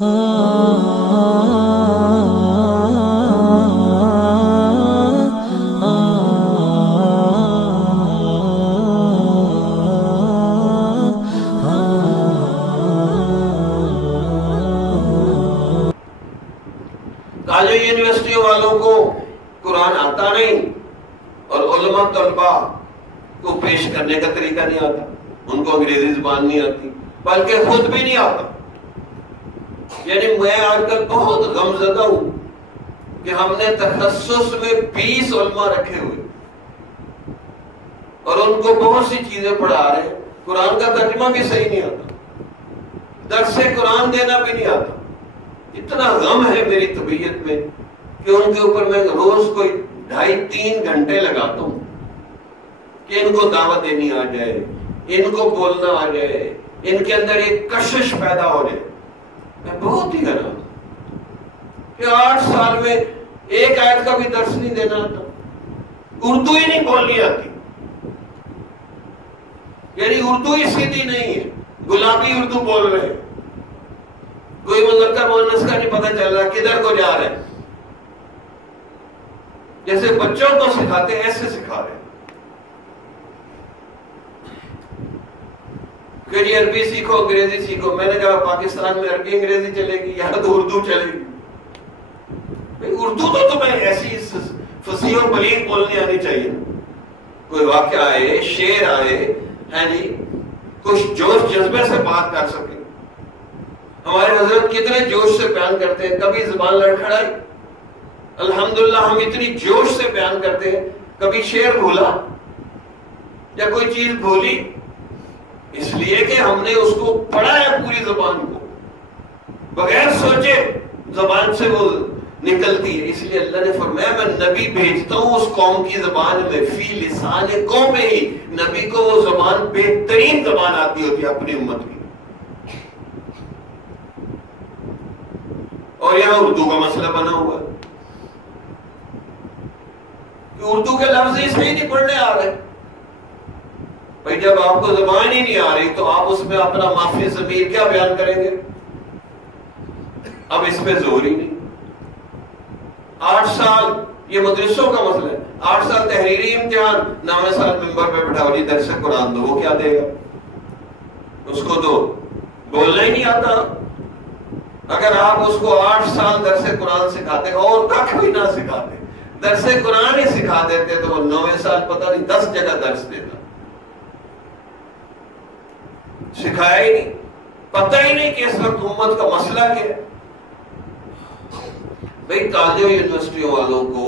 College یونیورسٹیوں والوں کو قرآن آتا نہیں اور علماء طلباء کو پیش کرنے کا طریقہ نہیں آتا، ان کو انگریزی زبان نہیں آتی، بلکہ خود بھی نہیں آتا۔ یعنی میں آج کل بہت غمزدہ ہوں کہ ہم نے تخصص میں 20 علماء رکھے ہوئے اور ان کو بہت سی چیزیں پڑھا رہے ہیں، قرآن کا ترجمہ بھی صحیح نہیں آتا، درس قرآن دینا بھی نہیں آتا۔ اتنا غم ہے میری طبیعت میں کہ ان کے اوپر میں روز کوئی 2.5-3 گھنٹے لگاتا ہوں کہ ان کو دعوت دینی آ جائے، ان کو بولنا آ جائے، ان کے اندر ایک کشش پیدا ہو جائے۔ میں بہت ہی حیران کہ 8 سال میں ایک آیت کا بھی درس نہیں دینا آتا، اردو ہی نہیں بولنی آتی، یعنی اردو ہی سیدھی نہیں ہے، گلابی اردو بول رہے ہیں، کوئی مذکر مؤنث کا نہیں پتہ چل رہا کدھر کو جا رہے ہیں، جیسے بچوں کو سکھاتے ہیں ایسے سکھا رہے ہیں کہ جی عربی سیکھو انگریزی سیکھو۔ میں نے کہا پاکستان میں عربی انگریزی چلے گی، یہاں تو اردو چلے گی۔ اردو تو تمہیں ایسی فصیح و بلیغ بولنی آنی چاہیے، کوئی واقعہ آئے، شعر آئے، ہے جی کچھ جوش جذبے سے بات کر سکے۔ ہمارے حضرت کتنے جوش سے بیان کرتے ہیں، کبھی زبان لڑکھڑائی، الحمدللہ ہم اتنی جوش سے بیان کرتے ہیں، کبھی شعر بھولا یا کوئی چیز بھولی، اس لیے کہ ہم نے اس کو پڑھا ہے پوری زبان کو، بغیر سوچے زبان سے وہ نکلتی ہے۔ اس لیے اللہ نے فرمایا میں نبی بھیجتا ہوں اس قوم کی زبان میں، فی لسان قوم ہی، نبی کو وہ زبان بہترین زبان آتی ہوتی ہے اپنی امت کی۔ اور یہاں اردو کا مسئلہ بنا ہوا ہے کہ اردو کے لفظ اس میں نہیں پڑھنے آ رہے۔ بھائی جب آپ کو زبان ہی نہیں آ رہی تو آپ اس میں اپنا معافی ضمیر کیا بیان کریں گے؟ اب اس پہ زور ہی نہیں۔ 8 سال یہ مدرسوں کا مسئلہ ہے، 8 سال تحریری امتحان، 9ویں سال ممبر پہ بٹھاؤ جی درس قرآن دو، وہ کیا دے گا؟ اس کو تو بولنا ہی نہیں آتا۔ اگر آپ اس کو 8 سال درس قرآن سکھاتے اور کچھ بھی نہ سکھاتے، درس قرآن ہی سکھا دیتے تو وہ 9ویں سال پتہ نہیں 10 جگہ درس دیتا، سکھایا ہی نہیں، پتہ ہی نہیں کہ اس وقت امت کا مسئلہ کیا ہے۔ بھئی کالجوں یونیورسٹیوں والوں کو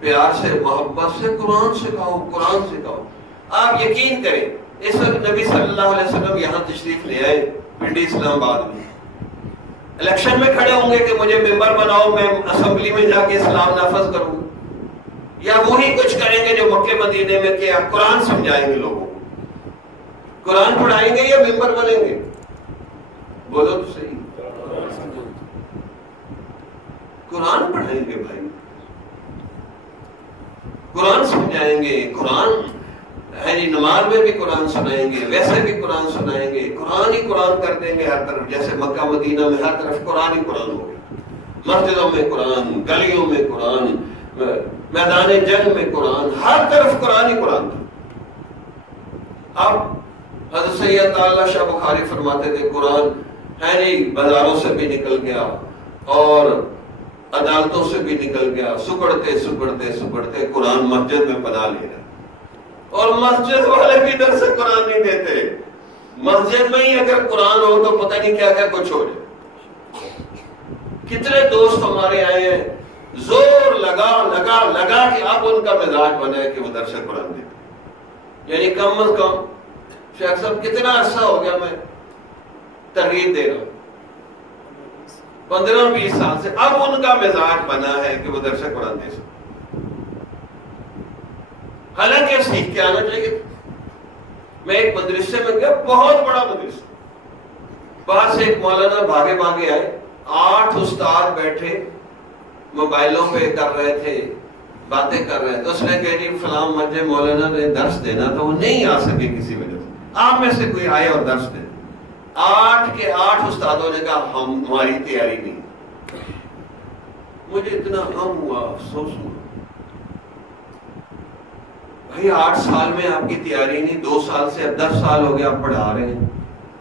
پیار سے محبت سے قرآن سکھاؤ، قرآن سکھاؤ۔ آپ یقین کریں اس وقت نبی صلی اللہ علیہ وسلم یہاں تشریف لے آئے پنڈی اسلام آباد میں، الیکشن میں کھڑے ہوں گے کہ مجھے ممبر بناؤ، میں اسمبلی میں جا کے اسلام نافذ کروں، یا وہی کچھ کریں گے جو مکے مدینے میں کیا، قرآن سمجھائیں گے لوگوں کو، قرآن پڑھائیں گے یا ممبر بنیں گے؟ بولو تو صحیح، قرآن پڑھائیں گے بھائی، قرآن سمجھائیں گے، قرآن ہے نماز میں بھی قرآن سنائیں گے، ویسے بھی قرآن سنائیں گے، قرآن ہی قرآن کر دیں گے ہر طرف، جیسے مکہ مدینہ میں ہر طرف قرآن ہی قرآن ہو گیا، مسجدوں میں قرآن، گلیوں میں قرآن، میدان جنگ میں قرآن، ہر طرف قرآن ہی قرآن تھا۔ اب حضرت سید تعالیٰ شاہ بخاری فرماتے تھے قرآن ہے نہیں بازاروں سے بھی نکل گیا اور عدالتوں سے بھی نکل گیا، سکڑتے سکڑتے سکڑتے قرآن مسجد میں پناہ لے رہا، اور مسجد والے بھی درس قرآن نہیں دیتے، مسجد میں ہی اگر قرآن ہو تو پتہ نہیں کیا کیا کچھ ہو جائے۔ کتنے دوست ہمارے آئے ہیں، زور لگا لگا لگا کہ اب ان کا مزاج بنا ہے کہ وہ درس قرآن دیتے، یعنی کم از کم شیخ صاحب کتنا عرصہ ہو گیا میں ترغیب دے رہا ہوں، 15-20 سال سے، اب ان کا مزاج بنا ہے کہ وہ درس قرآن دے سکتے، حالانکہ سیکھ کے آنا چاہیے۔ میں ایک مدرسے میں گیا، بہت بڑا مدرسہ، باہر سے ایک مولانا بھاگے بھاگے آئے، 8 استاد بیٹھے موبائلوں پہ کر رہے تھے، باتیں کر رہے تھے، اس نے کہا جی فلاں مسجد مولانا نے درس دینا تو وہ نہیں آ سکے کسی وجہ سے، آپ میں سے کوئی آئے اور درس دے۔ 8 کے 8 استادوں نے کہا ہماری تیاری نہیں. مجھے اتنا غم ہوا، افسوس ہوا. بھائی 8 سال میں آپ کی تیاری نہیں، 2 سال سے 10 سال ہو گئے آپ پڑھا رہے ہیں،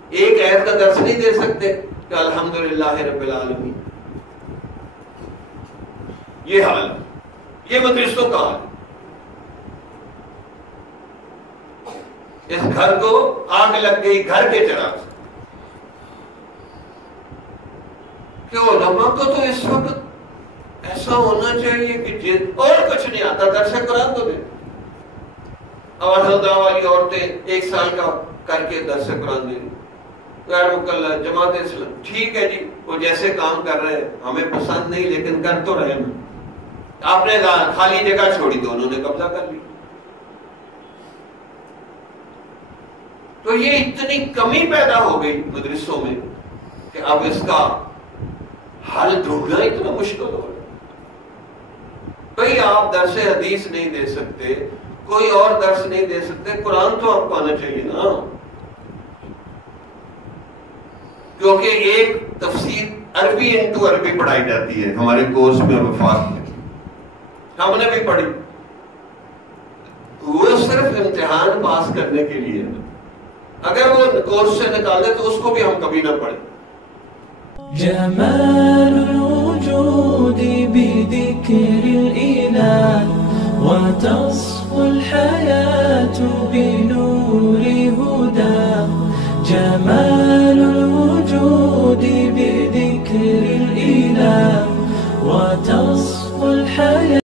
ایک آیت کا درس نہیں دے سکتے کہ الحمدللہ رب العالمین. یہ حال، یہ مدرسوں کا حال. اس گھر کو آگ لگ گئی گھر کے چراغ سے. کہ علماء کو تو اس وقت ایسا ہونا چاہیے کہ اور کچھ نہیں آتا، درس قرآن تو دے. والی عورتیں 1 سال کا کر کے درس قرآن دے، غیر مکلف جماعت اسلام. ٹھیک ہے جی، وہ جیسے کام کر رہے ہیں ہمیں پسند نہیں، لیکن کر تو رہے ہیں. آپ نے خالی جگہ چھوڑی تو انہوں نے قبضہ کر لی. تو یہ اتنی کمی پیدا ہو گئی مدرسوں میں کہ اب اس کا حل ڈھونڈنا اتنا مشکل ہو رہا ہے. بھئی آپ درس حدیث نہیں دے سکتے، کوئی اور درس نہیں دے سکتے، قرآن تو آپ کو آنا چاہیے نا. کیونکہ ایک تفسیر عربی انٹو عربی پڑھائی جاتی ہے ہمارے کورس میں، وفاق میں ہم نے بھی پڑھی. وہ صرف امتحان پاس کرنے کے لیے، اگر وہ کورس سے نکالے تو اس کو بھی ہم کبھی نہ پڑھیں. جمال الوجود بذكر الإله وتصفو الحياة